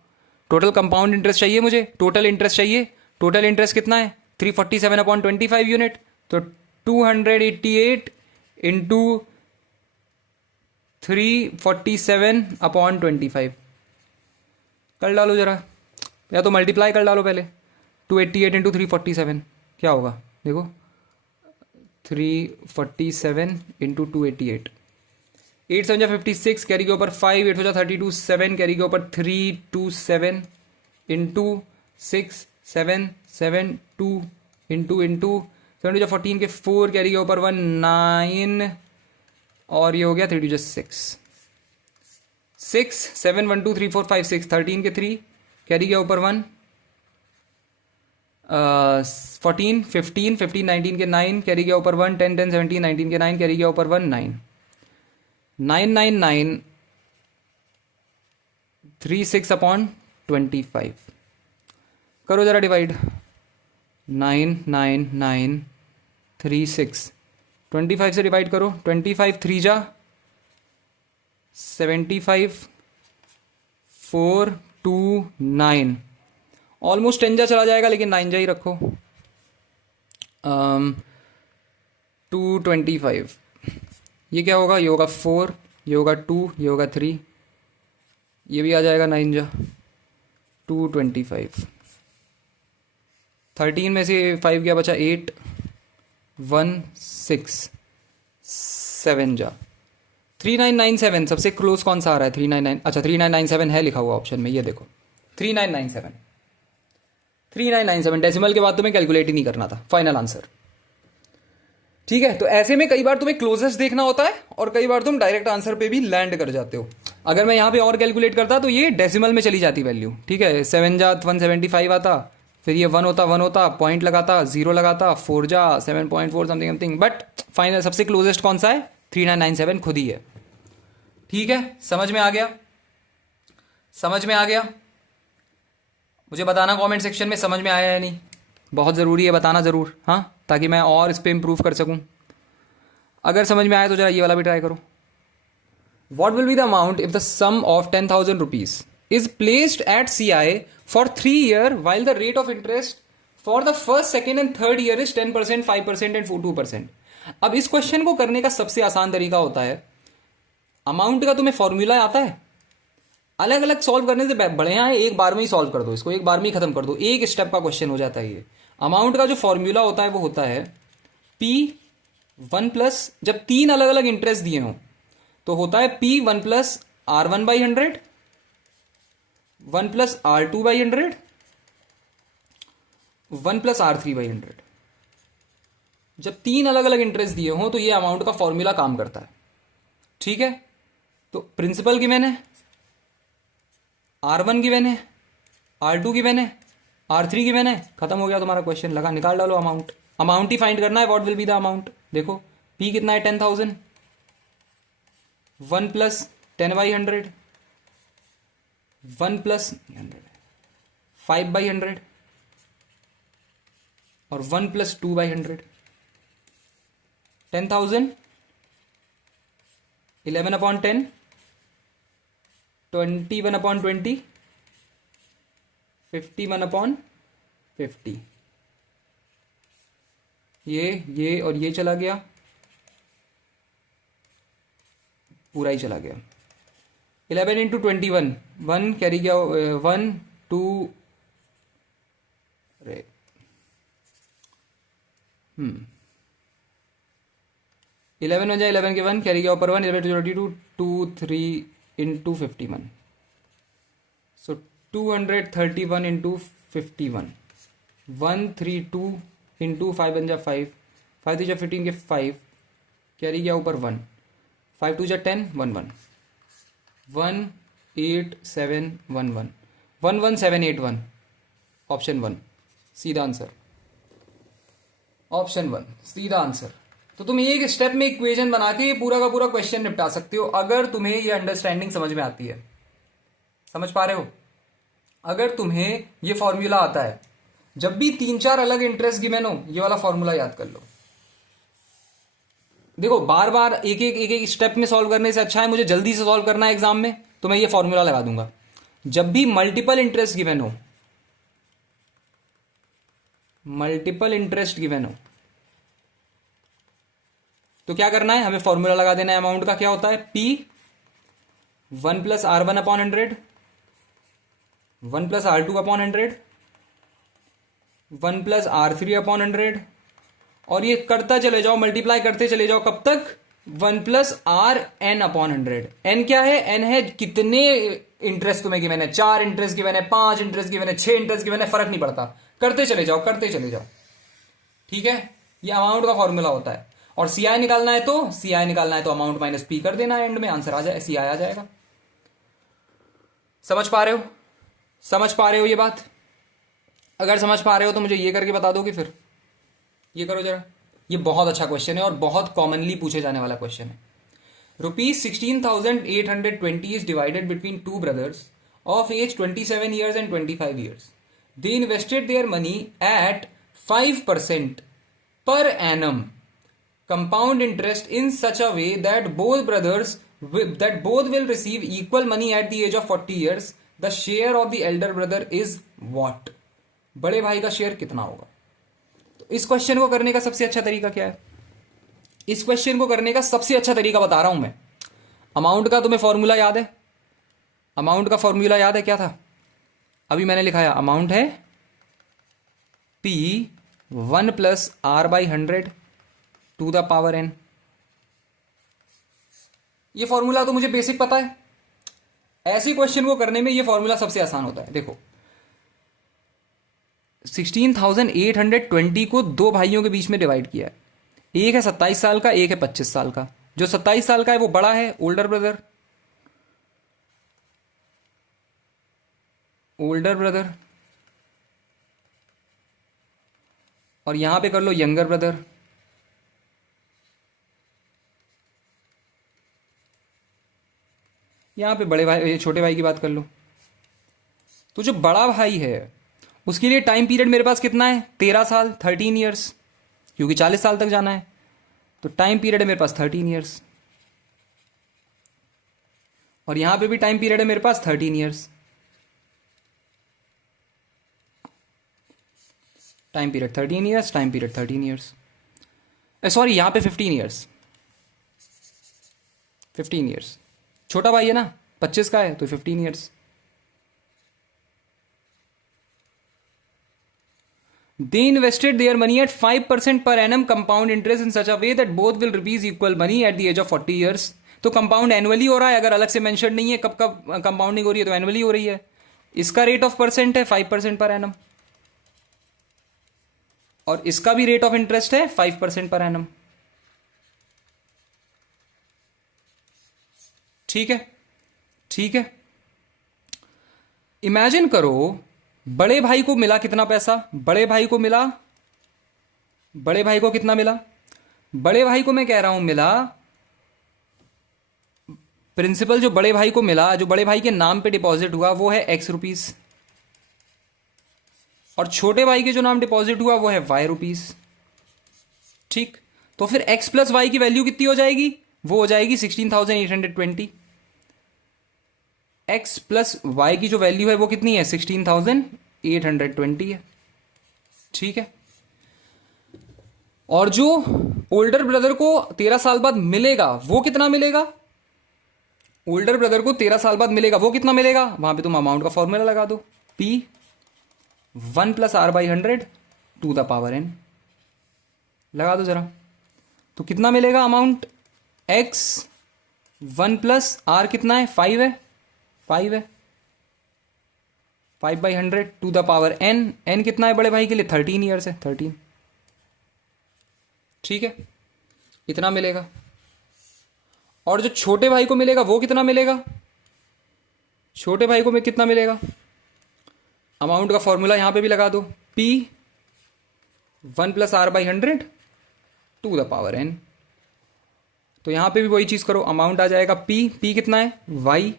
टोटल कंपाउंड इंटरेस्ट चाहिए मुझे, टोटल इंटरेस्ट चाहिए, टोटल इंटरेस्ट कितना है 347/25 यूनिट, तो 288 इंटू 347/25 कर डालो जरा, या तो मल्टीप्लाई कर डालो पहले, 288 इंटू 347 क्या होगा देखो, 347 इंटू 288, 8 7 56, कैरी के ऊपर 5, 8 4 32, 7 कैरी के ऊपर 3 2 7 इंटू 6 7 7 2 इंटू 7 2 14 के 4 कैरी के ऊपर 1 9, और ये हो गया 3 2 6 6 7 1 2 3 4 5 6, 13 के 3 कैरी के ऊपर 1 14 15 15 19 के 9 कैरी के ऊपर 1 10 10 17 19 के 9 कैरी के ऊपर 1 9 9 9 9 3 6 अपॉन 25, करो जरा डिवाइड, 9 9 9 3 6 25 से डिवाइड करो, 25 3 जा 75 4 2 9, ऑलमोस्ट 10 जा चला जाएगा लेकिन 9 जा ही रखो, 225, ये क्या होगा, ये होगा 4, ये होगा 2, ये होगा 3, ये भी आ जाएगा 9 जा, 225, 13 में से 5 क्या बचा, 8 1 6 7 जा, 3997 सबसे क्लोज कौन सा आ रहा है, 399, अच्छा 3997 है लिखा हुआ ऑप्शन में, ये देखो 3997 3997, डेसिमल के बाद तुम्हें कैलकुलेट ही नहीं करना था, फाइनल आंसर। ठीक है, तो ऐसे में कई बार तुम्हें क्लोजेस्ट देखना होता है और कई बार तुम डायरेक्ट आंसर पे भी लैंड कर जाते हो। अगर मैं यहाँ पे और कैलकुलेट करता तो ये डेसिमल में चली जाती वैल्यू, ठीक है, 7 जा 175 आता, फिर ये 1 होता पॉइंट लगाता 0 लगाता, 4 जा 7.4 समथिंग समथिंग, बट फाइनल सबसे क्लोजेस्ट कौन सा है, 3997 खुद ही है। ठीक है, समझ में आ गया, समझ में आ गया, मुझे बताना कमेंट सेक्शन में समझ में आया या नहीं, बहुत ज़रूरी है बताना ज़रूर, हाँ, ताकि मैं और इस पर इम्प्रूव कर सकूँ। अगर समझ में आया तो जरा ये वाला भी ट्राई करो। What will be the amount if the sum of 10,000 rupees is placed at CI for 3 years while the rate of interest for the first, second and third year is 10%, 5% and 2%? अब इस question को करने का सबसे आसान तरीका होता है, अमाउंट का तुम्हें फॉर्मूला आता है, अलग अलग सॉल्व करने से बढ़िया है एक बार में ही सॉल्व कर दो इसको, एक बार में ही खत्म कर दो, एक स्टेप का क्वेश्चन हो जाता है ये। अमाउंट का जो फॉर्मूला होता है वो होता है P1 प्लस, जब 3 अलग अलग इंटरेस्ट दिए हों तो होता है P1 plus R1/100, 1 plus R2/100, 1 plus R3/100। जब 3 अलग अलग इंटरेस्ट दिए हों तो ये अमाउंट का फॉर्मूला काम करता है। ठीक है, तो प्रिंसिपल गिवन है, R1 गिवन है, R2 गिवन है, R3 गिवन है, खत्म हो गया तुम्हारा क्वेश्चन, लगा निकाल डालो अमाउंट। अमाउंट ही फाइंड करना है, what will be the amount. देखो P कितना है, 10,000, 1 प्लस 10/100, 1 प्लस 5/100 और 1 प्लस 2/100। 10,000 11/10, 21/20, 51/50, ये और ये चला गया, पूरा ही चला गया। 11 इंटू 21, 1 कैरी गया, 1 2, अरे 11 हो जाए, 11 के 1 कैरी गया ऊपर 1, 11 22 2 3 इंटू 51, सो 231 इंटू 51, 132 इंटू 5 बन जा 5, 5 3 15 के 5 कैरी गया ऊपर 1, 5 2 10 1 1 1 8 7 1 1 1 1 7 8 1, ऑप्शन 1 सीधा आंसर, ऑप्शन 1 सीधा आंसर। तो तुम एक स्टेप में इक्वेशन बना के ये पूरा का पूरा क्वेश्चन निपटा सकते हो अगर तुम्हें ये अंडरस्टैंडिंग समझ में आती है। समझ पा रहे हो? अगर तुम्हें ये फॉर्मूला आता है, जब भी 3-4 अलग इंटरेस्ट गिवन हो, ये वाला फॉर्मूला याद कर लो। देखो बार बार एक एक स्टेप में सॉल्व करने से अच्छा है मुझे जल्दी से सॉल्व करना है एग्जाम में, तो मैं ये फॉर्मूला लगा दूंगा। जब भी मल्टीपल इंटरेस्ट गिवन हो, मल्टीपल इंटरेस्ट गिवन हो, तो क्या करना है, हमें फॉर्मूला लगा देना है। अमाउंट का क्या होता है, P1 plus R1/100, 1 plus R2/100, 1 plus R3 upon 100, और ये करता चले जाओ, मल्टीप्लाई करते चले जाओ, कब तक? 1 प्लस RN अपॉन 100। एन क्या है? एन है कितने इंटरेस्ट तुम्हें गिवन है, 4 इंटरेस्ट गिवन है, 5 इंटरेस्ट गिवन है, 6 इंटरेस्ट गिवन है, फर्क नहीं पड़ता, करते चले जाओ, करते चले जाओ। ठीक है, ये अमाउंट का फॉर्मूला होता है। और सीआई निकालना है तो अमाउंट माइनस पी कर देना, एंड में आंसर आ जाए, सीआई आ जाएगा। समझ पा रहे हो? समझ पा रहे हो ये बात? अगर समझ पा रहे हो तो मुझे ये करके बता दोगे फिर। ये करो जरा, ये बहुत अच्छा क्वेश्चन है और बहुत कॉमनली पूछे जाने वाला क्वेश्चन है। ₹16,820 is divided between two brothers of age 27 years and 25 years. They invested their money at 5% per annum compound interest in such a way that both will receive equal money at the age of 40 years. The share of the elder brother is what? बड़े भाई का share कितना होगा? तो इस question को करने का सबसे अच्छा तरीका क्या है? इस क्वेश्चन को करने का सबसे अच्छा तरीका बता रहा हूं मैं। अमाउंट का तुम्हें फॉर्मूला याद है? अमाउंट का फॉर्मूला याद है? क्या था? अभी मैंने लिखाया, अमाउंट है P 1 plus R/100 to the power n। ये फॉर्मूला तो मुझे बेसिक पता है। ऐसे क्वेश्चन को करने में ये फॉर्मूला सबसे आसान होता है। देखो, 16,820 को दो भाइयों के बीच में डिवाइड किया है। एक है 27 साल का, एक है 25 साल का। जो 27 साल का है वो बड़ा है, ओल्डर ब्रदर। और यहां पे कर लो यंगर ब्रदर। यहां पे बड़े भाई, छोटे भाई की बात कर लो। तो जो बड़ा भाई है उसके लिए टाइम पीरियड मेरे पास कितना है? 13 साल, 13 ईयर्स, क्योंकि 40 साल तक जाना है। तो टाइम पीरियड है मेरे पास 13 ईयर्स, और यहां पे भी टाइम पीरियड है मेरे पास 13 years. Time period 13 years, time period 13 years, sorry यहां पे 15 ईयर्स। 15 ईयर्स, छोटा भाई है ना, 25 का है तो 15 years. They invested their money at 5% per annum compound interest in such a way that both will receive equal money at the age of 40 years. तो कंपाउंड एनुअली हो रहा है, अगर अलग से मेंशन नहीं है कब कब कंपाउंडिंग हो रही है तो एनुअली हो रही है। इसका रेट ऑफ परसेंट है 5% पर एनम, और इसका भी रेट ऑफ इंटरेस्ट है 5% पर एनम। ठीक है, ठीक है। इमेजिन करो, बड़े भाई को मिला कितना पैसा? बड़े भाई को कितना मिला? बड़े भाई को मैं कह रहा हूं मिला, प्रिंसिपल जो बड़े भाई को मिला, जो बड़े भाई के नाम पे डिपॉजिट हुआ वो है X रुपीस, और छोटे भाई के जो नाम डिपॉजिट हुआ वो है Y रुपीस। ठीक, तो फिर X प्लस वाई की वैल्यू कितनी हो जाएगी? वो हो जाएगी 16,820। X प्लस वाई की जो वैल्यू है वो कितनी है? 16,820 है। ठीक है, और जो ओल्डर ब्रदर को 13 साल बाद मिलेगा वो कितना मिलेगा? ओल्डर ब्रदर को 13 साल बाद मिलेगा वो कितना मिलेगा? वहां पे तुम अमाउंट का फॉर्मूला लगा दो, P 1 plus R/100 to the power n लगा दो जरा। तो कितना मिलेगा अमाउंट? X 1 प्लस R कितना है? 5 है, 5 है, 5/100 to the power n। n कितना है बड़े भाई के लिए? 13 ईयर्स है, 13। ठीक है, इतना मिलेगा। और जो छोटे भाई को मिलेगा वो कितना मिलेगा? छोटे भाई को कितना मिलेगा? अमाउंट का फॉर्मूला यहां पे भी लगा दो, P 1 plus R/100 to the power n। तो यहां पे भी वही चीज करो, अमाउंट आ जाएगा P कितना है? Y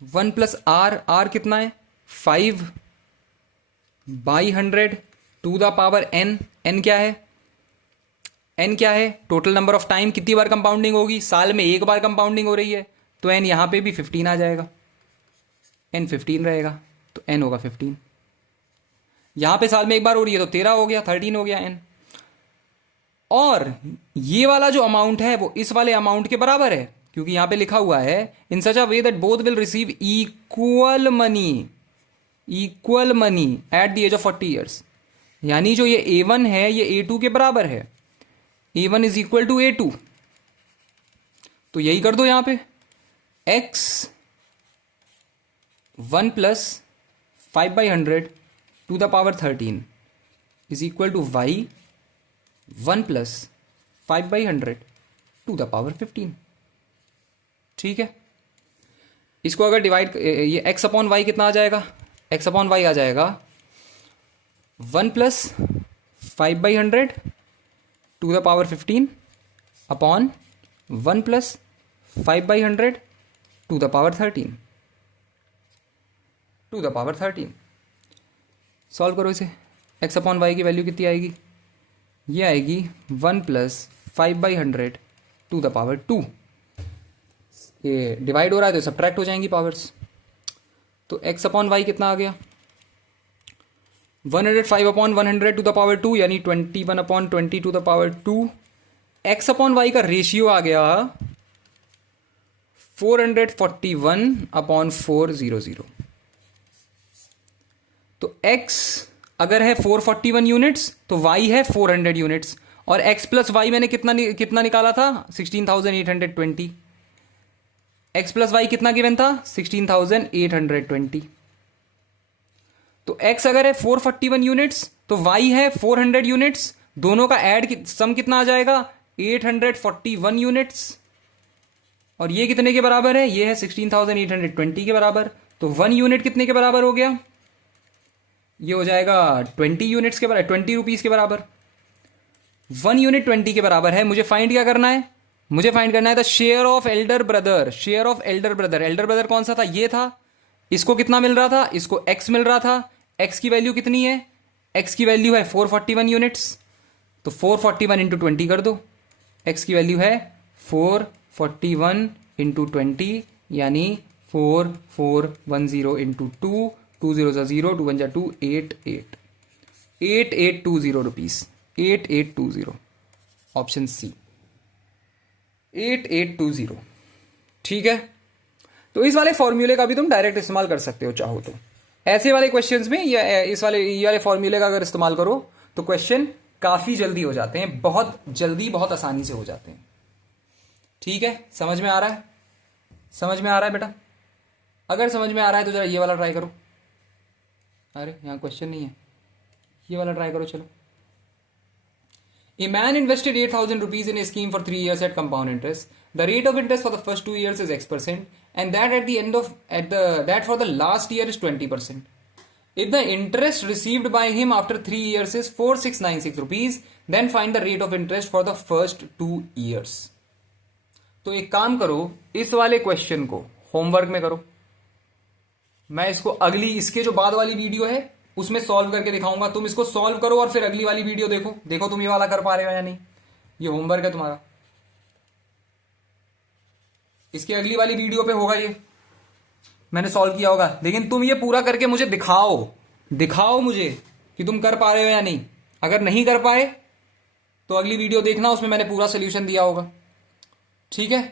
1 प्लस R कितना है? 5/100 to the power n। n क्या है? n क्या है? टोटल नंबर ऑफ टाइम, कितनी बार कंपाउंडिंग होगी? साल में एक बार कंपाउंडिंग हो रही है, तो n यहां पे भी 15 आ जाएगा, n 15 रहेगा, तो n होगा 15। यहां पे साल में एक बार हो रही है तो 13 हो गया, 13 हो गया n। और ये वाला जो अमाउंट है वो इस वाले अमाउंट के बराबर है, क्योंकि यहां पे लिखा हुआ है in such a way that both will receive equal money at the age of 40 years. यानी जो ये A1 है ये A2 के बराबर है, A1 is equal to A2। तो यही कर दो यहां पे, x 1 plus 5/100 to the power 13 is equal to y 1 plus 5/100 to the power 15। ठीक है, इसको अगर डिवाइड, ये x अपॉन वाई कितना आ जाएगा, x अपॉन वाई आ जाएगा 1 plus 5/100 to the power 15 upon 1 plus 5/100 to the power 13 the the power 13। Solve करो इसे, x अपॉन वाई की वैल्यू कितनी आएगी, ये आएगी 1 प्लस 5/100 टू द पावर 2। ये डिवाइड हो रहा है तो सब्ट्रैक्ट हो जाएंगी पावर्स। तो x अपॉन वाई कितना आ गया, 105 अपॉन 100 टू द पावर 2 यानी 21 upon 20 to the power 2। x upon Y का रेशियो आ गया 441 अपॉन 400। तो x अगर है 441 यूनिट्स तो y है 400 यूनिट्स, और x प्लस वाई मैंने कितना निकाला था 16,820। x प्लस वाई कितना गिवन था 16,820। तो x अगर है 441 यूनिट्स तो y है 400 यूनिट्स, दोनों का ऐड सम कितना आ जाएगा 841 यूनिट्स, और ये कितने के बराबर है, ये है 16,820 के बराबर। तो 1 यूनिट कितने के बराबर हो गया, ये हो जाएगा 20 यूनिट्स के बराबर, 20 रुपीज के बराबर। 1 यूनिट 20 के बराबर है। मुझे फाइंड क्या करना है, मुझे फाइंड करना है the share of Elder brother. Share of Elder brother, Elder brother कौन सा था, ये था। इसको कितना मिल रहा था, इसको x मिल रहा था। x की वैल्यू कितनी है, x की वैल्यू है 441 यूनिट्स, तो 441 इंटू 20 कर दो। x की वैल्यू है 441 इंटू 20 यानी 4410 इंटू 2, 2 0 0, 2 1 2, 8820 रुपीज, 8820, ऑप्शन सी 8820। ठीक है, तो इस वाले फॉर्मूले का भी तुम डायरेक्ट इस्तेमाल कर सकते हो चाहो तो। ऐसे वाले क्वेश्चंस में या इस वाले ये वाले फॉर्मूले का अगर इस्तेमाल करो तो क्वेश्चन काफी जल्दी हो जाते हैं, बहुत जल्दी, बहुत आसानी से हो जाते हैं। ठीक है, समझ में आ रहा है, समझ में आ रहा है बेटा? अगर समझ में आ रहा है तो जरा ये वाला ट्राई करो। अरे यहाँ क्वेश्चन नहीं है, ये वाला ट्राई करो। चलो, A man invested 8,000 rupees in a scheme for 3 years at compound interest. The rate of interest for the first 2 years is X%, and that that for the last year is 20%. If the interest received by him after 3 years is 4696 rupees, then find the rate of interest for the first 2 years. तो एक काम करो, इस वाले question को homework में करो। मैं इसको अगली, इसके जो बाद वाली वीडियो है उसमें सॉल्व करके दिखाऊंगा। तुम इसको सॉल्व करो और फिर अगली वाली वीडियो देखो, देखो तुम ये वाला कर पा रहे हो या नहीं। ये होमवर्क है तुम्हारा, इसकी अगली वाली वीडियो पे होगा, ये मैंने सॉल्व किया होगा। लेकिन तुम ये पूरा करके मुझे दिखाओ मुझे कि तुम कर पा रहे हो या नहीं। अगर नहीं कर पाए तो अगली वीडियो देखना, उसमें मैंने पूरा सोल्यूशन दिया होगा। ठीक है,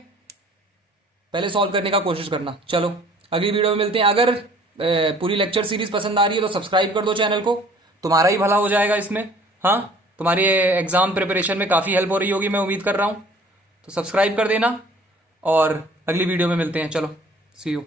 पहले सॉल्व करने का कोशिश करना। चलो अगली वीडियो में मिलते हैं। अगर पूरी लेक्चर सीरीज पसंद आ रही है तो सब्सक्राइब कर दो चैनल को, तुम्हारा ही भला हो जाएगा इसमें। हाँ, तुम्हारी एग्जाम प्रिपरेशन में काफी हेल्प हो रही होगी, मैं उम्मीद कर रहा हूं। तो सब्सक्राइब कर देना और अगली वीडियो में मिलते हैं। चलो, सी यू।